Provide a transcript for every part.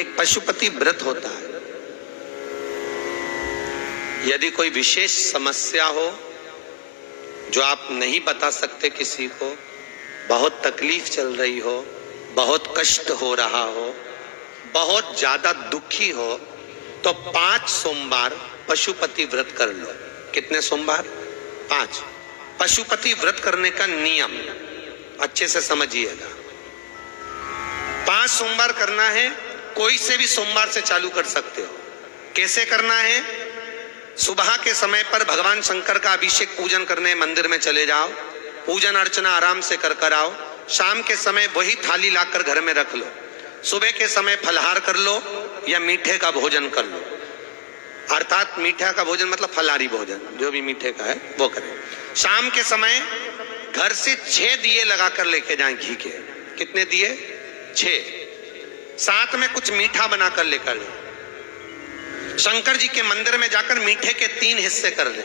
एक पशुपति व्रत होता है। यदि कोई विशेष समस्या हो जो आप नहीं बता सकते किसी को, बहुत तकलीफ चल रही हो, बहुत कष्ट हो रहा हो, बहुत ज्यादा दुखी हो, तो 5 सोमवार पशुपति व्रत कर लो। कितने सोमवार? 5। पशुपति व्रत करने का नियम अच्छे से समझिएगा। 5 सोमवार करना है। कोई से भी सोमवार से चालू कर सकते हो। कैसे करना है? सुबह के समय पर भगवान शंकर का अभिषेक पूजन करने मंदिर में चले जाओ, पूजन अर्चना आराम से कर आओ। शाम के समय वही थाली लाकर घर में रख लो। सुबह के समय फलहार कर लो या मीठे का भोजन कर लो, अर्थात मीठा का भोजन मतलब फलाहारी भोजन, जो भी मीठे का है वो करें। शाम के समय घर से 6 दिए लगाकर लेके जाएं घी के। कितने दिए? 6। साथ में कुछ मीठा बनाकर लेकर लें। शंकर जी के मंदिर में जाकर मीठे के 3 हिस्से कर लें।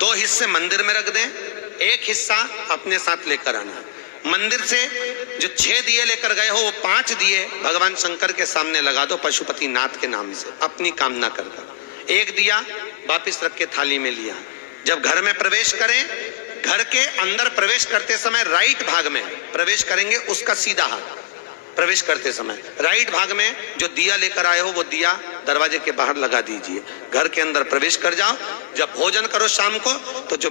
2 हिस्से मंदिर में रख दें, 1 हिस्सा अपने साथ लेकर आना। मंदिर से जो 6 दिए लेकर गए हो वो 5 दिए भगवान शंकर के सामने लगा दो पशुपति नाथ के नाम से, अपनी कामना करकर। 1 दिया वापिस रख के थाली में लिया। जब घर में प्रवेश करें, घर के अंदर प्रवेश करते समय राइट भाग में प्रवेश करेंगे, उसका सीधा हाथ प्रवेश करते समय राइट भाग में जो दिया लेकर आए हो वो दिया दरवाजे के बाहर लगा दीजिए। घर के अंदर प्रवेश कर जाओ। जब भोजन करो शाम को, तो जो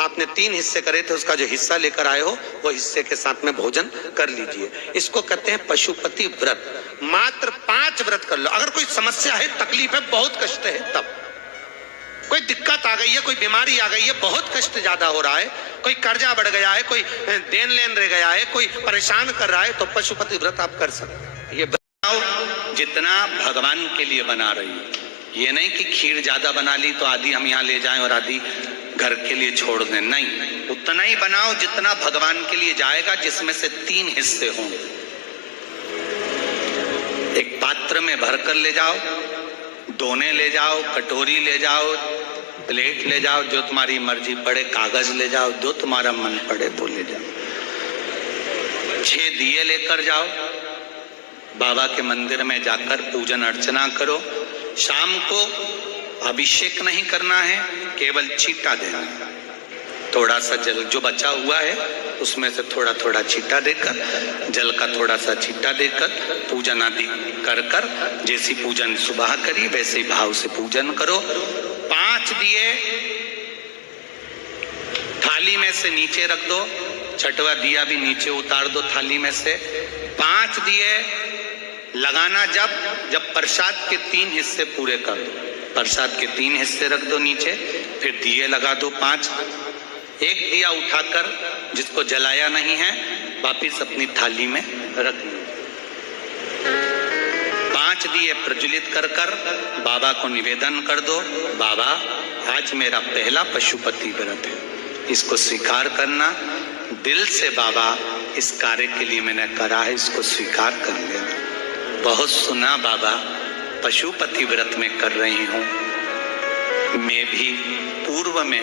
आपने 3 हिस्से करे थे उसका जो हिस्सा लेकर आए हो वो हिस्से के साथ में भोजन कर लीजिए। इसको कहते हैं पशुपति व्रत। मात्र 5 व्रत कर लो। अगर कोई समस्या है, तकलीफ है, बहुत कष्ट है, तब कोई दिक्कत आ गई है, कोई बीमारी आ गई है, बहुत कष्ट ज्यादा हो रहा है, कोई कर्जा बढ़ गया है, कोई देन लेन रह गया है, कोई परेशान कर रहा है, तो पशुपति व्रत आप कर सकते हैं। ये बनाओ जितना भगवान के लिए बना रही है। ये नहीं कि खीर ज्यादा बना ली तो आधी हम यहाँ ले जाएं और आधी घर के लिए छोड़ दें। नहीं, उतना ही बनाओ जितना भगवान के लिए जाएगा, जिसमें से 3 हिस्से हों। एक पात्र में भरकर ले जाओ, दोने ले जाओ, कटोरी ले जाओ, प्लेट ले जाओ, जो तुम्हारी मर्जी पड़े, कागज ले जाओ, जो तुम्हारा मन पड़े वो ले जाओ। 6 दिए लेकर जाओ, बाबा के मंदिर में जाकर पूजन अर्चना करो। शाम को अभिषेक नहीं करना है, केवल छींटा देना है। थोड़ा सा जल जो बचा हुआ है उसमें से थोड़ा थोड़ा छींटा देकर, जल का थोड़ा सा छींटा देकर पूजन आदि कर कर, जैसी पूजन सुबह करी वैसे भाव से पूजन करो। 5 दिए थाली में से नीचे रख दो, 6वां दिया भी नीचे उतार दो थाली में से। 5 दिए लगाना जब प्रसाद के 3 हिस्से पूरे कर दो। प्रसाद के 3 हिस्से रख दो नीचे, फिर दिए लगा दो 5। 1 दिया उठाकर जिसको जलाया नहीं है वापिस अपनी थाली में रख लो। 5 दिए प्रज्वलित कर कर बाबा को निवेदन कर दो, बाबा आज मेरा पहला पशुपति व्रत है, इसको स्वीकार करना। दिल से बाबा इस कार्य के लिए मैंने करा है, इसको स्वीकार कर लेना। बहुत सुना बाबा पशुपति व्रत में कर रही हूँ, मैं भी पूर्व में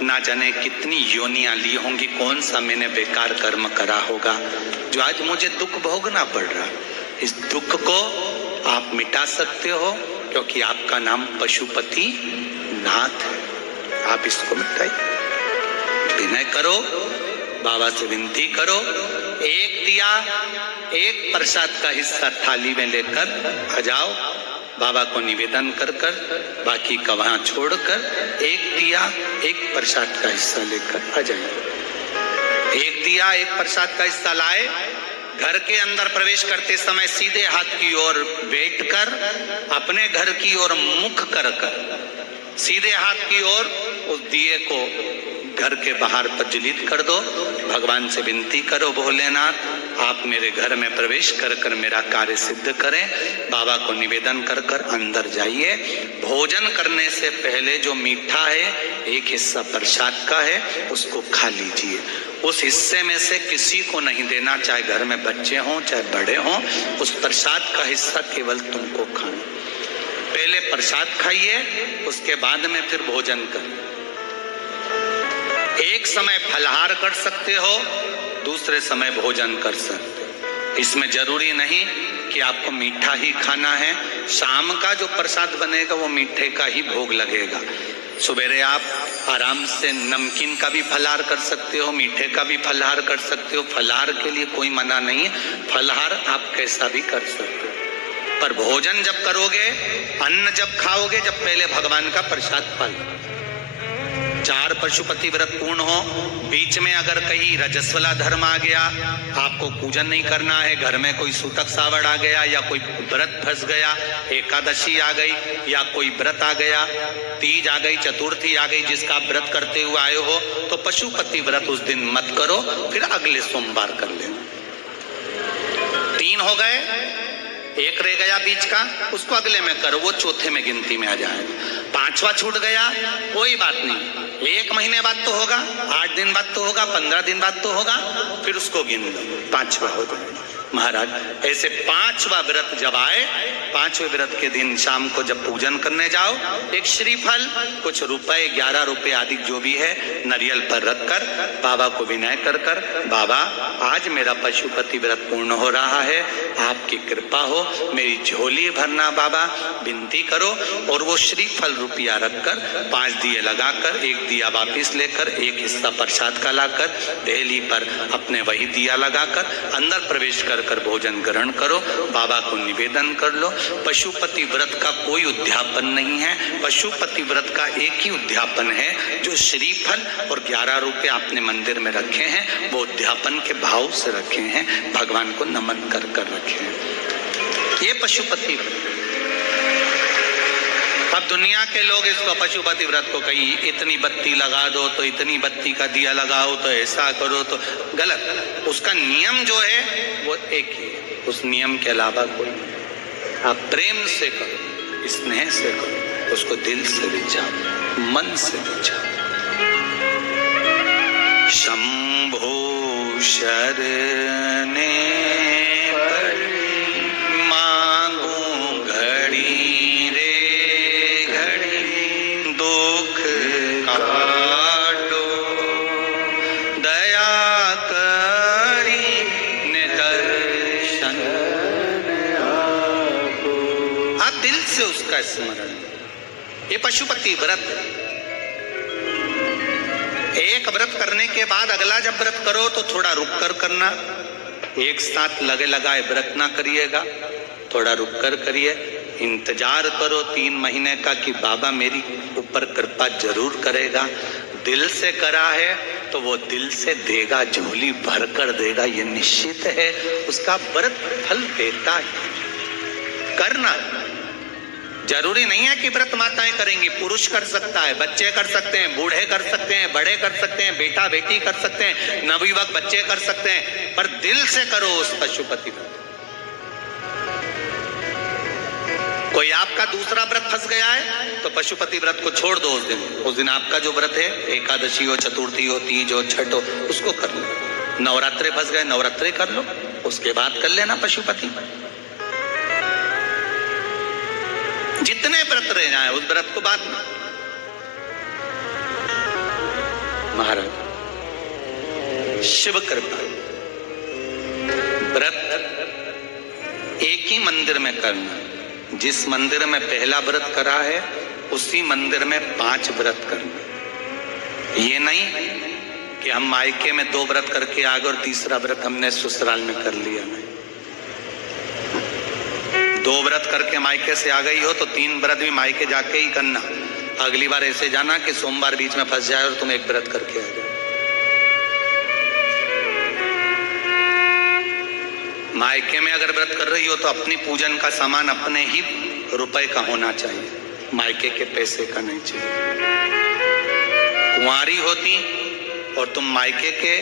ना जाने कितनी योनियां ली होंगी, कौन सा मैंने बेकार कर्म करा होगा जो आज मुझे दुख भोगना पड़ रहा। इस दुख को आप मिटा सकते हो, क्योंकि आपका नाम पशुपति नाथ है। आप इसको मिटाइए, विनय करो, बाबा से विनती करो। 1 दिया, 1 प्रसाद का हिस्सा थाली में लेकर आ जाओ, बाबा को निवेदन कर कर, बाकी का वहां छोड़कर 1 दिया 1 प्रसाद का हिस्सा लेकर आ जाए। 1 दिया 1 प्रसाद का हिस्सा लाए, घर के अंदर प्रवेश करते समय सीधे हाथ की ओर बैठकर अपने घर की ओर मुख कर कर सीधे हाथ की ओर उस दिए को घर के बाहर प्रज्वलित कर दो। भगवान से विनती करो, भोलेनाथ आप मेरे घर में प्रवेश कर कर मेरा कार्य सिद्ध करें। बाबा को निवेदन कर कर अंदर जाइए। भोजन करने से पहले जो मीठा है 1 हिस्सा प्रसाद का है, उसको खा लीजिए। उस हिस्से में से किसी को नहीं देना, चाहे घर में बच्चे हों चाहे बड़े हों। उस प्रसाद का हिस्सा केवल तुमको खाना। पहले प्रसाद खाइए, उसके बाद में फिर भोजन करिए। एक समय फलहार कर सकते हो, दूसरे समय भोजन कर सकते हो। इसमें जरूरी नहीं कि आपको मीठा ही खाना है। शाम का जो प्रसाद बनेगा वो मीठे का ही भोग लगेगा। सुबेरे आप आराम से नमकीन का भी फलाहार कर सकते हो, मीठे का भी फलाहार कर सकते हो। फलाहार के लिए कोई मना नहीं है, फलाहार आप कैसा भी कर सकते हो। पर भोजन जब करोगे, अन्न जब खाओगे, जब पहले भगवान का प्रसाद पालो। 4 पशुपति व्रत पूर्ण हो, बीच में अगर कहीं रजस्वला धर्म आ गया, आपको पूजन नहीं करना है, घर में कोई सूतक सावड़ आ गया या कोई व्रत फंस गया, एकादशी आ गई या कोई व्रत आ गया, तीज आ गई, चतुर्थी आ गई, जिसका आप व्रत करते हुए आए हो, तो पशुपति व्रत उस दिन मत करो, फिर अगले सोमवार कर लेना। 3 हो गए, 1 रह गया बीच का, उसको अगले में करो, वो चौथे में गिनती में आ जाएगा। 5वां छूट गया, कोई बात नहीं, 1 महीने बाद तो होगा, 8 दिन बाद तो होगा, 15 दिन बाद तो होगा, फिर उसको गिन लो, 5वां हो जाएगा। महाराज ऐसे 5वां व्रत जब आए, 5वें व्रत के दिन शाम को जब पूजन करने जाओ, एक श्रीफल, कुछ रुपए, 11 रुपए आदि जो भी है, नारियल पर रखकर बाबा को विनय कर कर, बाबा आज मेरा पशुपति व्रत पूर्ण हो रहा है, आपकी कृपा हो, मेरी झोली भरना बाबा, विनती करो। और वो श्रीफल रुपया रखकर 5 दिए लगाकर, 1 दिया वापिस लेकर, 1 हिस्सा प्रसाद का लाकर देहली पर अपने वही दिया लगाकर अंदर प्रवेश कर भोजन ग्रहण करो, बाबा को निवेदन कर लो। पशुपति व्रत का कोई उद्यापन नहीं है, पशुपति व्रत का एक ही उद्यापन है, जो श्रीफल और 11 रुपए आपने मंदिर में रखे हैं, वो उद्यापन के भाव से रखे हैं, भगवान को नमन कर कर रखे हैं। ये पशुपति व्रत। अब दुनिया के लोग इसको पशुपति व्रत को कहीं इतनी बत्ती लगा दो, तो इतनी बत्ती का दिया लगाओ, तो ऐसा करो, तो गलत। उसका नियम जो है वो एक ही है, उस नियम के अलावा कोई। आप प्रेम से करो, स्नेह से करो, उसको दिल से विचारो, मन से विचारो। शंभो शरणे उसका स्मरण। ये पशुपति व्रत, एक व्रत करने के बाद अगला जब व्रत करो तो थोड़ा रुक कर करना, एक साथ लगे लगाए व्रत ना करिएगा, थोड़ा रुक कर करिए, इंतजार करो 3 महीने का कि बाबा मेरी ऊपर कृपा जरूर करेगा। दिल से करा है तो वो दिल से देगा, झोली भर कर देगा, ये निश्चित है, उसका व्रत फल देता है। करना जरूरी नहीं है कि व्रत माताएं करेंगी, पुरुष कर सकता है, बच्चे कर सकते हैं, बूढ़े कर सकते हैं, बड़े कर सकते हैं, बेटा बेटी कर सकते हैं, नवयुवक बच्चे कर सकते हैं, पर दिल से करो उस पशुपति व्रत। कोई आपका दूसरा व्रत फंस गया है तो पशुपति व्रत को छोड़ दो। उस दिन आपका जो व्रत है, एकादशी हो, चतुर्थी हो, तीज हो, छठ हो, उसको कर लो। नवरात्रे फंस गए, नवरात्रे कर लो, उसके बाद कर लेना पशुपति। जितने व्रत रह जाए उस व्रत को बाद में। महाराज शिव कृपा, व्रत एक ही मंदिर में करना, जिस मंदिर में पहला व्रत करा है उसी मंदिर में 5 व्रत करना। ये नहीं कि हम मायके में 2 व्रत करके आ गए और तीसरा व्रत हमने ससुराल में कर लिया। नहीं, 2 व्रत करके मायके से आ गई हो तो 3 व्रत भी मायके जाके ही करना। अगली बार ऐसे जाना कि सोमवार बीच में फंस जाए और तुम 1 व्रत करके आ जाओ। मायके में अगर व्रत कर रही हो तो अपनी पूजन का सामान अपने ही रुपए का होना चाहिए, मायके के पैसे का नहीं चाहिए। कुंवारी होती और तुम मायके के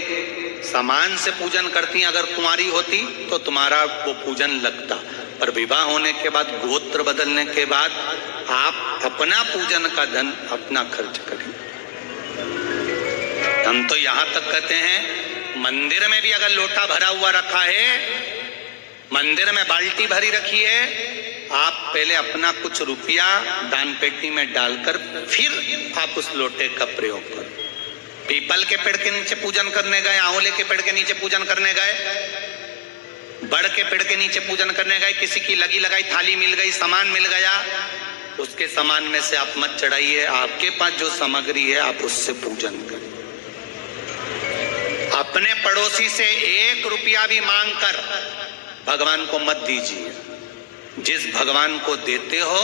सामान से पूजन करती, अगर कुंवारी होती तो तुम्हारा वो पूजन लगता, पर विवाह होने के बाद, गोत्र बदलने के बाद आप अपना पूजन का धन अपना खर्च करें। हम तो यहां तक कहते हैं मंदिर में भी अगर लोटा भरा हुआ रखा है, मंदिर में बाल्टी भरी रखी है, आप पहले अपना कुछ रुपया दान पेटी में डालकर फिर आप उस लोटे का प्रयोग करो। पीपल के पेड़ के नीचे पूजन करने गए, आंवले के पेड़ के नीचे पूजन करने गए, बड़ के पेड़ के नीचे पूजन करने गए, किसी की लगी लगाई थाली मिल गई, सामान मिल गया, उसके सामान में से आप मत चढ़ाइए। आपके पास जो सामग्री है आप उससे पूजन करिए। अपने पड़ोसी से 1 रुपया भी मांग कर भगवान को मत दीजिए। जिस भगवान को देते हो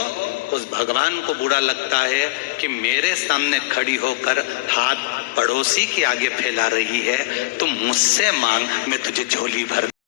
उस भगवान को बुरा लगता है कि मेरे सामने खड़ी होकर हाथ पड़ोसी के आगे फैला रही है, तुम मुझसे मांग, मैं तुझे झोली भर